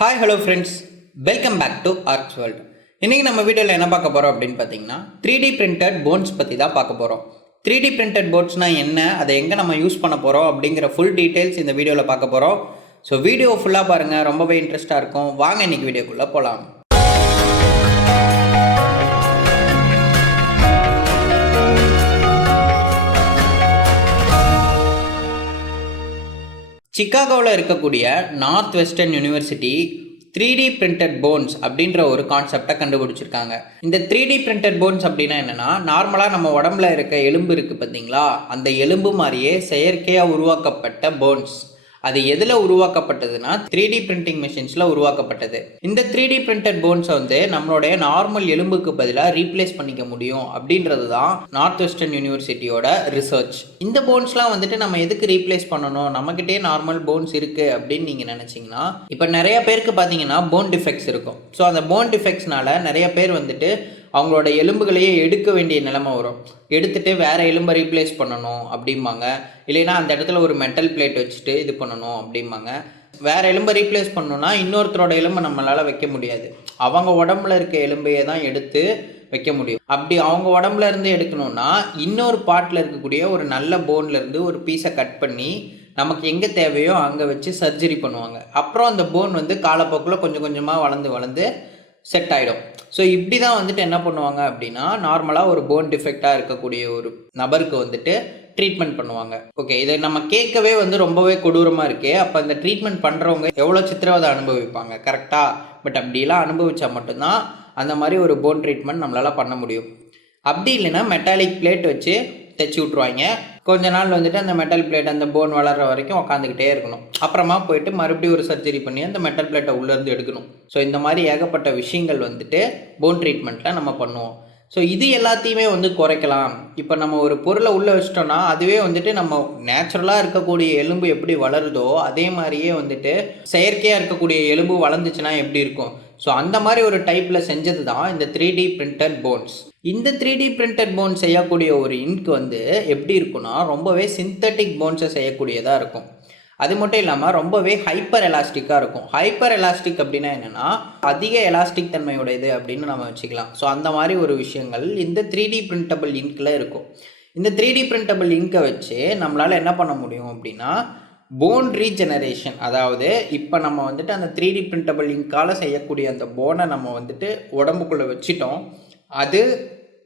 Hi hello friends, welcome back to Arcsworld. இன்றைக்கி நம்ம வீடியோவில் என்ன பார்க்க போகிறோம் அப்படின்னு பார்த்தீங்கன்னா 3D பிரிண்டட் போன்ஸ் பற்றி தான் பார்க்க போகிறோம். 3D பிரிண்டட் போன்ஸ்னால் என்ன, அதை எங்கே நம்ம யூஸ் பண்ண போகிறோம் அப்படிங்கிற ஃபுல் டீட்டெயில்ஸ் இந்த வீடியோவில் பார்க்க போகிறோம். ஸோ வீடியோ ஃபுல்லாக பாருங்கள், ரொம்பவே இன்ட்ரெஸ்ட்டாக இருக்கும். வாங்க இன்றைக்கி வீடியோக்குள்ளே போகலாம். சிகாகோவில் இருக்கக்கூடிய north western university 3D printed bones அப்படின்ற ஒரு கான்செப்டை கண்டுபிடிச்சிருக்காங்க. இந்த 3D பிரிண்டட் போன்ஸ் அப்படின்னா என்னென்னா, நார்மலாக நம்ம உடம்புல இருக்க எலும்பு இருக்குது பார்த்தீங்களா, அந்த எலும்பு மாதிரியே செயற்கையாக உருவாக்கப்பட்ட போன்ஸ். அது எதில் உருவாக்கப்பட்டதுன்னா 3D பிரிண்டிங் மிஷின்ஸில் உருவாக்கப்பட்டது. இந்த 3D பிரிண்டட் போன்ஸை வந்து நம்மளுடைய நார்மல் எலும்புக்கு பதிலாக ரீப்ளேஸ் பண்ணிக்க முடியும் அப்படின்றது தான் நார்த் வெஸ்டர்ன் யூனிவர்சிட்டியோட ரிசர்ச். இந்த போன்ஸ்லாம் வந்துட்டு நம்ம எதுக்கு ரீப்ளேஸ் பண்ணணும், நம்மக்கிட்டே நார்மல் போன்ஸ் இருக்குது அப்படின்னு நீங்கள் நினச்சிங்கன்னா, இப்போ நிறைய பேருக்கு பார்த்தீங்கன்னா போன் டிஃபெக்ட்ஸ் இருக்கும். ஸோ அந்த போன் டிஃபெக்ட்ஸ்னால நிறைய பேர் வந்துட்டு அவங்களோட எலும்புகளையே எடுக்க வேண்டிய நிலைமை வரும். எடுத்துகிட்டு வேறு எலும்பை ரீப்ளேஸ் பண்ணணும் அப்படிம்பாங்க. இல்லைன்னா அந்த இடத்துல ஒரு மெட்டல் பிளேட் வச்சுட்டு இது பண்ணணும் அப்படிம்பாங்க. வேறு எலும்பை ரீப்ளேஸ் பண்ணணுன்னா இன்னொருத்தரோட எலும்பை நம்மளால் வைக்க முடியாது. அவங்க உடம்புல இருக்க எலும்பையே தான் எடுத்து வைக்க முடியும். அப்படி அவங்க உடம்புல இருந்து எடுக்கணும்னா இன்னொரு பார்ட்டில் இருக்கக்கூடிய ஒரு நல்ல போன்லேருந்து ஒரு பீஸை கட் பண்ணி நமக்கு எங்கே தேவையோ அங்கே வச்சு சர்ஜரி பண்ணுவாங்க. அப்புறம் அந்த போன் வந்து காலப்போக்கில் கொஞ்சம் கொஞ்சமாக வளர்ந்து செட் ஆகிடும். ஸோ இப்படி தான் வந்துட்டு என்ன பண்ணுவாங்க அப்படின்னா, நார்மலாக ஒரு போன் டிஃபெக்டாக இருக்கக்கூடிய ஒரு நபருக்கு வந்துட்டு ட்ரீட்மெண்ட் பண்ணுவாங்க. ஓகே, இதை நம்ம கேட்கவே வந்து ரொம்பவே கொடூரமாக இருக்கே. அப்போ இந்த ட்ரீட்மெண்ட் பண்ணுறவங்க எவ்வளோ சித்திரவதை அனுபவிப்பாங்க, கரெக்டாக? பட் அப்படிலாம் அனுபவித்தா மட்டும்தான் அந்த மாதிரி ஒரு போன் ட்ரீட்மெண்ட் நம்மளால் பண்ண முடியும். அப்படி இல்லைன்னா மெட்டாலிக் பிளேட் வச்சு தைச்சி விட்ருவாங்க. கொஞ்ச நாள் வந்துட்டு அந்த மெட்டல் பிளேட் அந்த போன் வளர்கிற வரைக்கும் உட்காந்துக்கிட்டே இருக்கணும். அப்புறமா போயிட்டு மறுபடியும் ஒரு சர்ஜரி பண்ணி அந்த மெட்டல் பிளேட்டை உள்ளேருந்து எடுக்கணும். ஸோ இந்த மாதிரி ஏகப்பட்ட விஷயங்கள் வந்துட்டு போன் ட்ரீட்மெண்ட்டில் நம்ம பண்ணுவோம். ஸோ இது எல்லாத்தையுமே வந்து குறைக்கலாம். இப்போ நம்ம ஒரு பொருளை உள்ளே வச்சிட்டோன்னா அதுவே வந்துட்டு நம்ம நேச்சுரலாக இருக்கக்கூடிய எலும்பு எப்படி வளருதோ அதே மாதிரியே வந்துட்டு செயற்கையாக இருக்கக்கூடிய எலும்பு வளர்ந்துச்சுன்னா எப்படி இருக்கும். ஸோ அந்த மாதிரி ஒரு டைப்பில் செஞ்சது தான் இந்த 3D பிரிண்டட் போன்ஸ். இந்த 3D பிரிண்டட் போன்ஸ் செய்யக்கூடிய ஒரு இங்க் வந்து எப்படி இருக்குன்னா, ரொம்பவே சிந்தட்டிக் போன்ஸை செய்யக்கூடியதாக இருக்கும். அது மட்டும் இல்லாமல் ரொம்பவே ஹைப்பர் எலாஸ்டிக்காக இருக்கும். ஹைப்பர் எலாஸ்டிக் அப்படின்னா என்னென்னா, அதிக எலாஸ்டிக் தன்மையுடையது அப்படின்னு நம்ம வச்சுக்கலாம். ஸோ அந்த மாதிரி ஒரு விஷயங்கள் இந்த 3D பிரிண்டபிள் இங்க்கில் இருக்கும். இந்த 3D பிரிண்டபிள் இங்கை வச்சு நம்மளால் என்ன பண்ண முடியும் அப்படின்னா, போன் ரீஜெனரேஷன், அதாவது இப்போ நம்ம வந்துட்டு அந்த 3D பிரிண்டபிள் இங்கால் செய்யக்கூடிய அந்த போனை நம்ம வந்துட்டு உடம்புக்குள்ளே வச்சிட்டோம். அது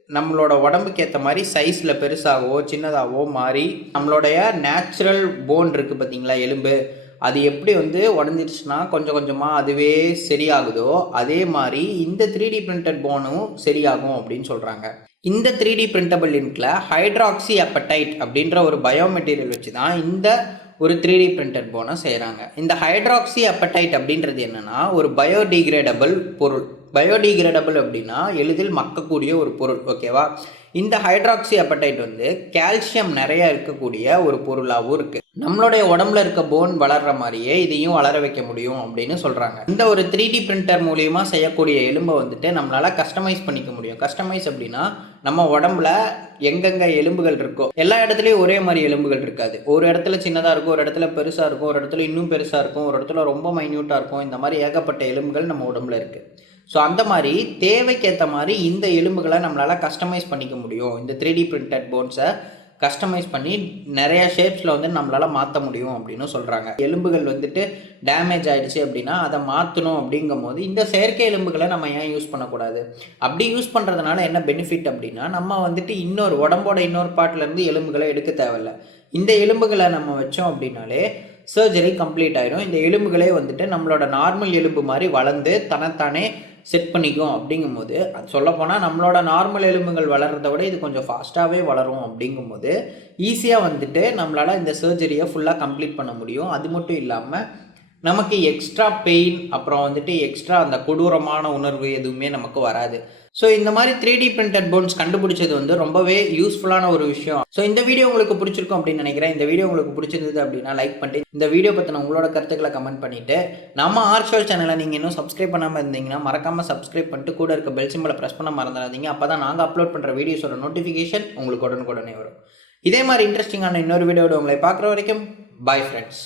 நம்மளோட உடம்புக்கு ஏற்ற மாதிரி சைஸில் பெருசாகவோ சின்னதாகவோ மாறி நம்மளுடைய நேச்சுரல் போன் இருக்குது பார்த்தீங்களா, எலும்பு, அது எப்படி வந்து உடஞ்சிருச்சுன்னா கொஞ்சம் கொஞ்சமாக அதுவே சரியாகுதோ அதே மாதிரி இந்த 3D பிரிண்டட் போனும் சரியாகும் அப்படின்னு சொல்கிறாங்க. இந்த 3D பிரிண்டபிள் இங்க்கில் ஹைட்ராக்சி அப்படைட் அப்படின்ற ஒரு பயோமெட்டீரியல் வச்சு தான் இந்த ஒரு 3D பிரிண்டட் போனை செய்கிறாங்க. இந்த ஹைட்ராக்சி அப்படைட் அப்படின்றது என்னென்னா ஒரு பயோடிகிரேடபிள் பொருள். பயோடிகிரேடபிள் அப்படின்னா எளிதில் மக்கக்கூடிய ஒரு பொருள், ஓகேவா? இந்த ஹைட்ராக்சி அப்படைட் வந்து கால்சியம் நிறைய இருக்கக்கூடிய ஒரு பொருளாகவும் இருக்குது. நம்மளுடைய உடம்புல இருக்க போன் வளர்கிற மாதிரியே இதையும் வளர வைக்க முடியும் அப்படின்னு சொல்கிறாங்க. இந்த ஒரு 3D பிரிண்டர் மூலியமாக செய்யக்கூடிய எலும்பை வந்துட்டு நம்மளால் கஸ்டமைஸ் பண்ணிக்க முடியும். கஸ்டமைஸ் அப்படின்னா நம்ம உடம்புல எங்கெங்கே எலும்புகள் இருக்கோ எல்லா இடத்துலையும் ஒரே மாதிரி எலும்புகள் இருக்காது. ஒரு இடத்துல சின்னதாக இருக்கும், ஒரு இடத்துல பெருசாக இருக்கும், ஒரு இடத்துல இன்னும் பெருசாக இருக்கும், ஒரு இடத்துல ரொம்ப மைன்யூட்டாக இருக்கும். இந்த மாதிரி ஏகப்பட்ட எலும்புகள் நம்ம உடம்புல இருக்குது. ஸோ அந்த மாதிரி தேவைக்கேற்ற மாதிரி இந்த எலும்புகளை நம்மளால் கஸ்டமைஸ் பண்ணிக்க முடியும். இந்த 3D பிரிண்டட் போன்ஸை கஸ்டமைஸ் பண்ணி நிறையா ஷேப்ஸில் வந்து நம்மளால் மாற்ற முடியும் அப்படின்னு சொல்கிறாங்க. எலும்புகள் வந்துட்டு டேமேஜ் ஆகிடுச்சு அப்படின்னா அதை மாற்றணும் அப்படிங்கும் போது இந்த செயற்கை எலும்புகளை நம்ம ஏன் யூஸ் பண்ணக்கூடாது? அப்படி யூஸ் பண்ணுறதுனால என்ன பெனிஃபிட் அப்படின்னா, நம்ம வந்துட்டு உடம்போட இன்னொரு பார்ட்லேருந்து எலும்புகளை எடுக்க தேவையில்லை. இந்த எலும்புகளை நம்ம வச்சோம் அப்படின்னாலே சர்ஜரி கம்ப்ளீட் ஆகிடும். இந்த எலும்புகளே வந்துட்டு நம்மளோட நார்மல் எலும்பு மாதிரி வளர்ந்து தன்னைத்தானே செட் பண்ணிக்கும். அப்படிங்கும்போது அது சொல்லப்போனால் நம்மளோட நார்மல் எலும்புகள் வளர்கிறத விட இது கொஞ்சம் ஃபாஸ்ட்டாகவே வளரும். அப்படிங்கும்போது ஈஸியாக வந்துட்டு நம்மளால் இந்த சர்ஜரியை ஃபுல்லாக கம்ப்ளீட் பண்ண முடியும். அது மட்டும் இல்லாமல் நமக்கு எக்ஸ்ட்ரா பெயின், அப்புறம் வந்துட்டு எக்ஸ்ட்ரா அந்த கொடூரமான உணர்வு எதுவுமே நமக்கு வராது. ஸோ இந்த மாதிரி 3D பிரிண்டட் போன்ஸ் கண்டுபிடிச்சது வந்து ரொம்பவே யூஸ்ஃபுல்லான ஒரு விஷயம். ஸோ இந்த வீடியோ உங்களுக்கு பிடிச்சிருக்கும் அப்படின்னு நினைக்கிறேன். இந்த வீடியோ உங்களுக்கு பிடிச்சிருந்தது அப்படின்னா லைக் பண்ணிட்டு இந்த வீடியோ பற்றின உங்களோட கருத்துக்களை கமெண்ட் பண்ணிவிட்டு, நம்ம Arcsworld சேனலை நீங்கள் இன்னும் சப்ஸ்கிரைப் பண்ணாமல் இருந்தீங்கன்னா மறக்காமல் சப்ஸ்கிரைப் பண்ணிட்டு கூட இருக்க பெல் சிம்பலை ப்ரெஸ் பண்ண மறந்துடாதீங்க. அப்போ தான் நாங்கள் அப்லோட் பண்ணுற வீடியோஸோட நோட்டிஃபிகேஷன் உங்களுக்கு உடனுக்குடனே வரும். இதே மாதிரி இன்ட்ரெஸ்டிங்கான இன்னொரு வீடியோட உங்களை பார்க்குற வரைக்கும் பாய் ஃப்ரெண்ட்ஸ்.